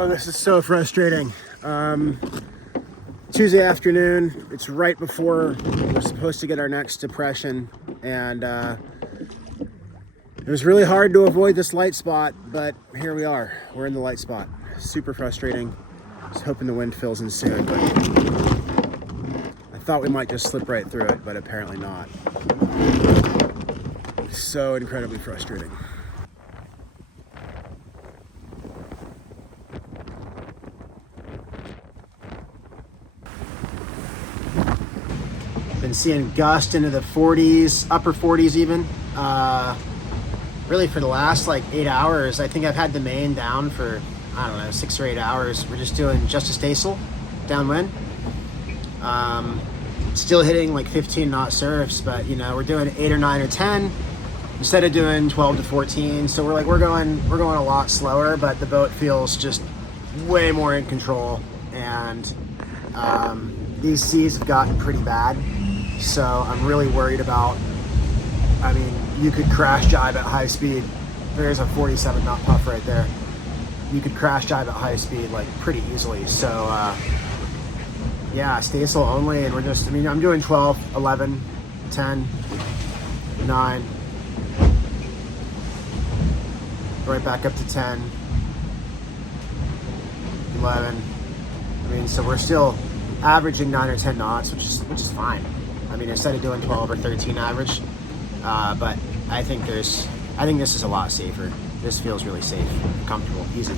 Oh, this is so frustrating. Tuesday afternoon, it's right before we're supposed to get our next depression, and it was really hard to avoid this light spot, but here we are. We're in the light spot. Super frustrating. Just hoping the wind fills in soon, but I thought we might just slip right through it, but apparently not. So incredibly frustrating. Been seeing gusts into the 40s, upper 40s even. Really for the last like 8 hours. I think I've had the main down for, I don't know, 6 or 8 hours. We're just doing just a staysail downwind. Still hitting like 15 knot surfs, but you know, we're doing 8 or 9 or 10 instead of doing 12 to 14. So we're going a lot slower, but the boat feels just way more in control. And these seas have gotten pretty bad. So I'm really worried about, I mean, you could crash jibe at high speed. There's a 47 knot puff right there. You could crash jibe at high speed like pretty easily. So yeah, staysail only, and we're just, I mean, I'm doing 12, 11, 10, 9, right back up to 10, 11. I mean, so we're still averaging 9 or 10 knots, which is fine. I mean, instead of doing 12 or 13 average, but I think this is a lot safer. This feels really safe, comfortable, easy.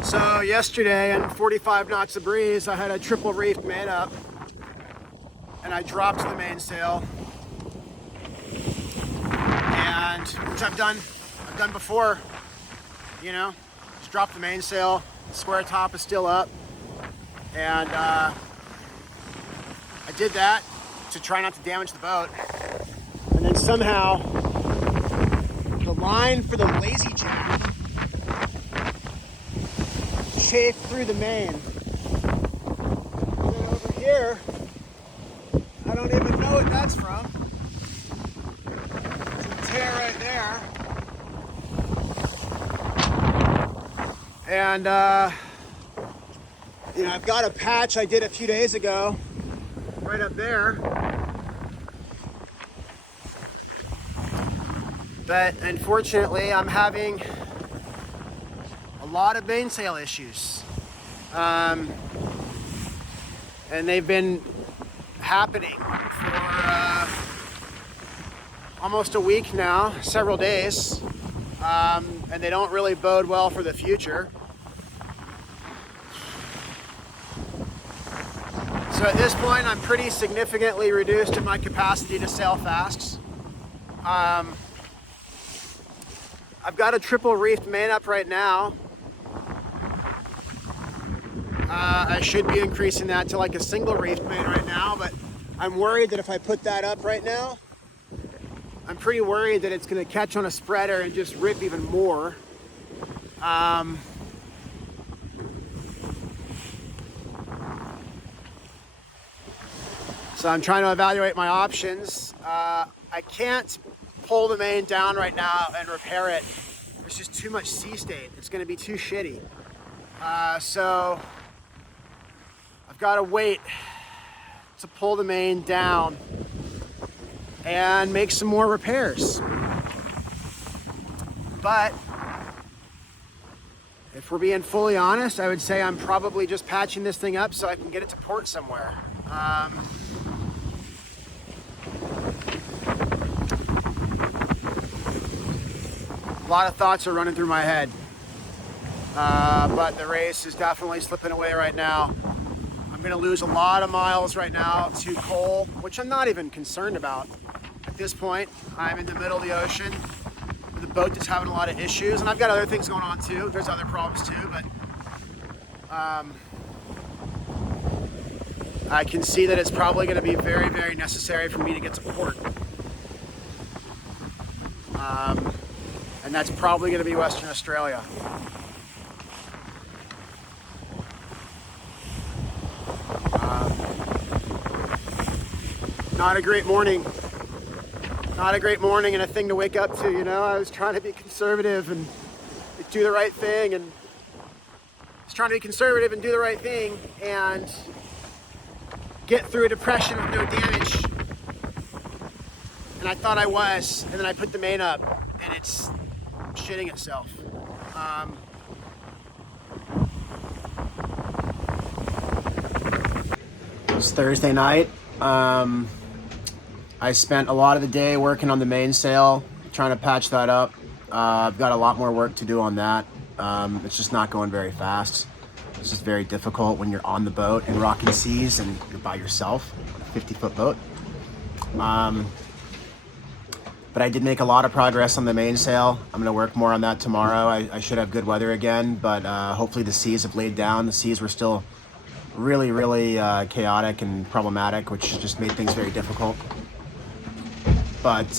So yesterday, in 45 knots of breeze, I had a triple reefed main up, and I dropped the mainsail, and which I've done before. You know, just drop the mainsail, square top is still up, and I did that to try not to damage the boat, and then somehow the line for the lazy jack chafed through the main. And then over here, I don't even know what that's from. There's a tear right there. And you know, I've got a patch I did a few days ago right up there. But unfortunately, I'm having a lot of mainsail issues, and they've been happening for almost a week now, several days, and they don't really bode well for the future. So at this point, I'm pretty significantly reduced in my capacity to sail fast. I've got a triple reefed main up right now. I should be increasing that to like a single reefed main right now, but I'm worried that if I put that up right now, I'm pretty worried that it's going to catch on a spreader and just rip even more. So I'm trying to evaluate my options. I can't pull the main down right now and repair it. There's just too much sea state. It's going to be too shitty. So I've got to wait to pull the main down and make some more repairs. But if we're being fully honest, I would say I'm probably just patching this thing up so I can get it to port somewhere. A lot of thoughts are running through my head, but the race is definitely slipping away right now. I'm going to lose a lot of miles right now to coal, which I'm not even concerned about at this point. I'm in the middle of the ocean with a boat that's having a lot of issues, and I've got other things going on too. There's other problems too, but I can see that it's probably going to be very, very necessary for me to get to port. and that's probably going to be Western Australia. Not a great morning. Not a great morning and a thing to wake up to, you know. I was trying to be conservative and do the right thing, and get through a depression with no damage. And I thought I was, and then I put the main up, and it's shitting itself. It's Thursday night. I spent a lot of the day working on the mainsail, trying to patch that up. I've got a lot more work to do on that. It's just not going very fast. It's just very difficult when you're on the boat in rocking seas and you're by yourself on a 50-foot boat. But I did make a lot of progress on the mainsail. I'm gonna work more on that tomorrow. I should have good weather again, but hopefully the seas have laid down. The seas were still really, really chaotic and problematic, which just made things very difficult. But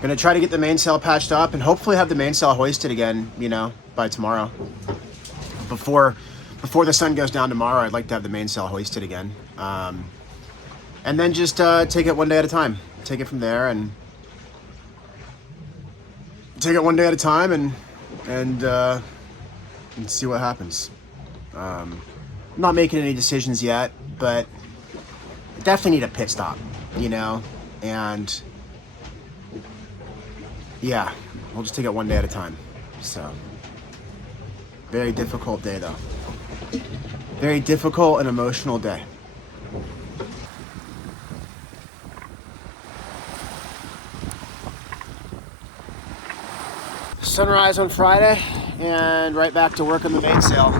gonna try to get the mainsail patched up and hopefully have the mainsail hoisted again, you know, by tomorrow. Before the sun goes down tomorrow, I'd like to have the mainsail hoisted again. And then just take it one day at a time. Take it from there and take it one day at a time and see what happens. I'm not making any decisions yet, but I definitely need a pit stop, you know, and yeah, we'll just take it one day at a time. So, very difficult day though. Very difficult and emotional day. Sunrise on Friday and right back to work on the mainsail.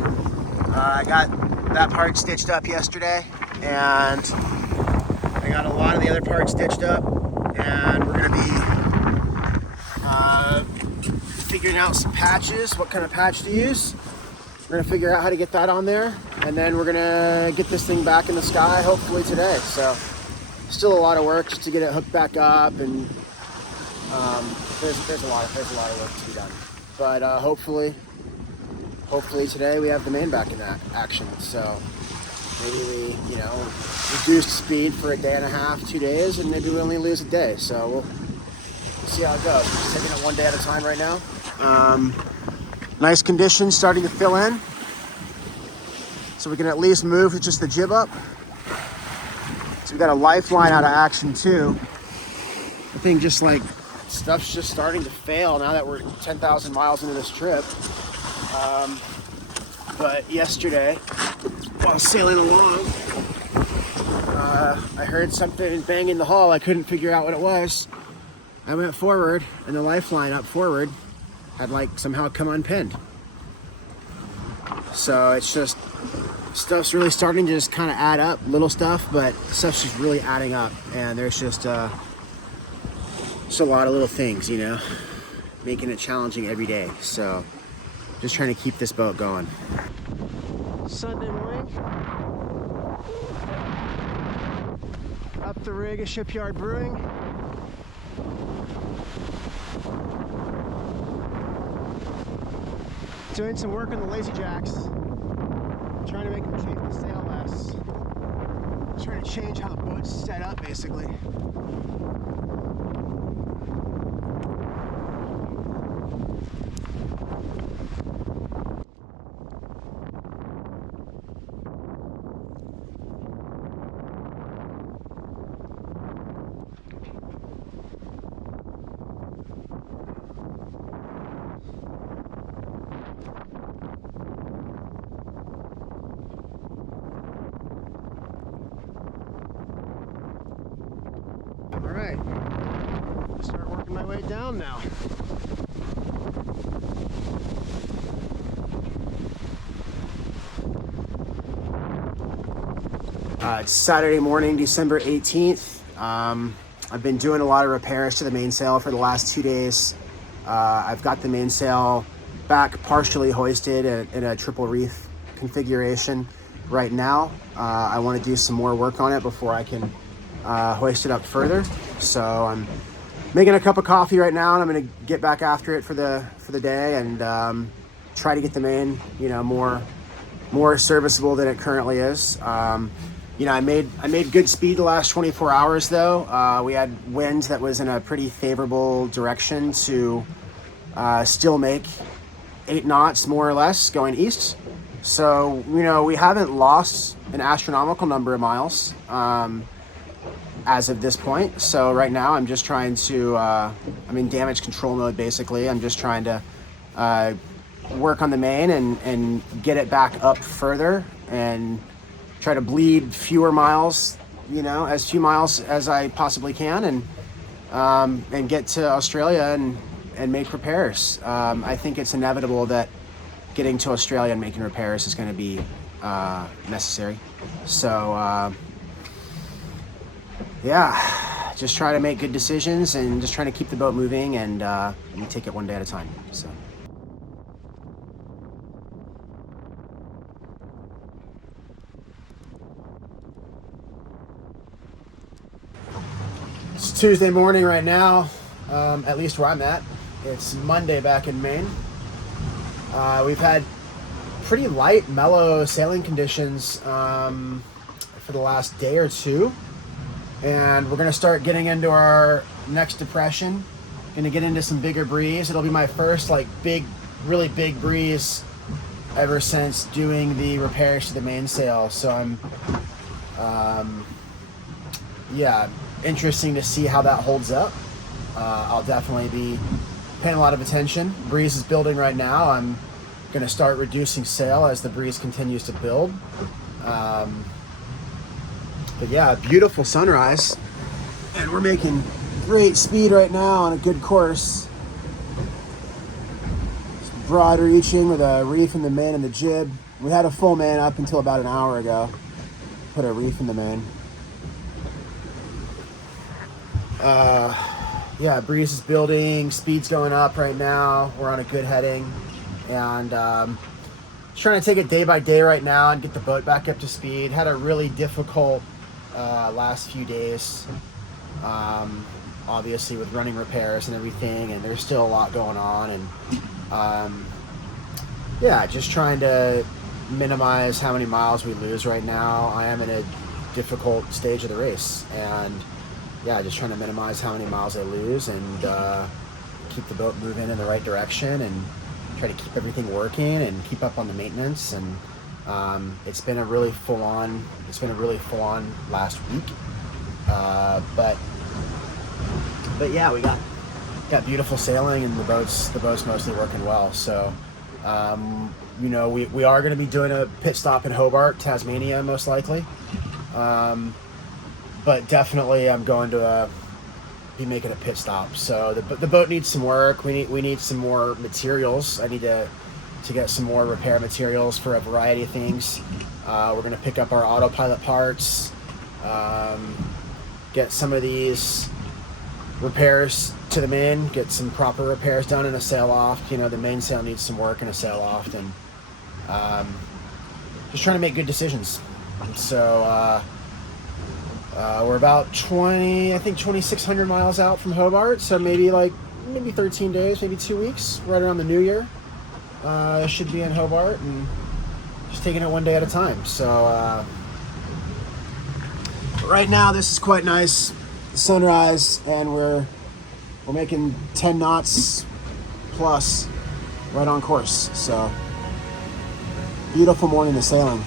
I got that part stitched up yesterday and I got a lot of the other parts stitched up, and we're gonna be figuring out some patches, what kind of patch to use. We're gonna figure out how to get that on there, and then we're gonna get this thing back in the sky hopefully today. So still a lot of work just to get it hooked back up, and there's a lot of work to be done. But hopefully today we have the main back in action. So maybe we, you know, reduced speed for a day and a half, 2 days, and maybe we only lose a day. So we'll see how it goes. We're just taking it one day at a time right now. Nice conditions starting to fill in. So we can at least move with just the jib up. So we got a lifeline out of action too. I think just like stuff's just starting to fail now that we're 10,000 miles into this trip. But yesterday, while sailing along, I heard something bang in the hull. I couldn't figure out what it was. I went forward, and the lifeline up forward had like somehow come unpinned. So it's just, stuff's really starting to just kind of add up, little stuff, but stuff's just really adding up. And there's just a lot of little things, you know, making it challenging every day. So just trying to keep this boat going. Sunday morning, up the rig at Shipyard Brewing. Doing some work on the lazy jacks, trying to make them change the sail less. Trying to change how the boat's set up, basically. Alright, start working my way down now. It's Saturday morning, December 18th. I've been doing a lot of repairs to the mainsail for the last 2 days. I've got the mainsail back partially hoisted in a triple reef configuration right now. I want to do some more work on it before I can hoist it up further. So I'm making a cup of coffee right now, and I'm going to get back after it for the day and try to get the Maine, more serviceable than it currently is. I made good speed the last 24 hours though. We had winds that was in a pretty favorable direction to still make 8 knots more or less going east. So, we haven't lost an astronomical number of miles as of this point. So right now I'm just trying to, I'm in damage control mode basically. I'm just trying to work on the Maine and get it back up further and try to bleed fewer miles, as few miles as I possibly can, and get to Australia and make repairs. I think it's inevitable that getting to Australia and making repairs is going to be necessary. So yeah, just try to make good decisions and just trying to keep the boat moving and take it one day at a time. So. It's Tuesday morning right now, at least where I'm at. It's Monday back in Maine. We've had pretty light, mellow sailing conditions for the last day or two. And we're going to start getting into our next depression. Going to get into some bigger breeze. It'll be my first really big breeze ever since doing the repairs to the mainsail. So I'm, interesting to see how that holds up. I'll definitely be paying a lot of attention. Breeze is building right now. I'm going to start reducing sail as the breeze continues to build. But yeah, beautiful sunrise. And we're making great speed right now on a good course. It's broad reaching with a reef in the main and the jib. We had a full main up until about an hour ago. Put a reef in the main. Breeze is building, speed's going up right now. We're on a good heading, and just trying to take it day by day right now and get the boat back up to speed. Had a really difficult last few days, obviously with running repairs and everything, and there's still a lot going on, and just trying to minimize how many miles we lose right now. I am in a difficult stage of the race, and just trying to minimize how many miles I lose and keep the boat moving in the right direction and try to keep everything working and keep up on the maintenance. And it's been a really full on last week. But we got beautiful sailing and the boat's mostly working well. So we are going to be doing a pit stop in Hobart, Tasmania, most likely. But definitely I'm going to be making a pit stop. So the boat needs some work. We need some more materials. I need to get some more repair materials for a variety of things. We're going to pick up our autopilot parts, get some of these repairs to the main, get some proper repairs done in a sail loft. The mainsail needs some work in a sail loft, and just trying to make good decisions. So we're about 2,600 miles out from Hobart, so maybe 13 days, maybe 2 weeks, right around the new year. Should be in Hobart, and just taking it one day at a time. So right now this is quite nice sunrise, and we're making 10 knots plus right on course. So beautiful morning of sailing.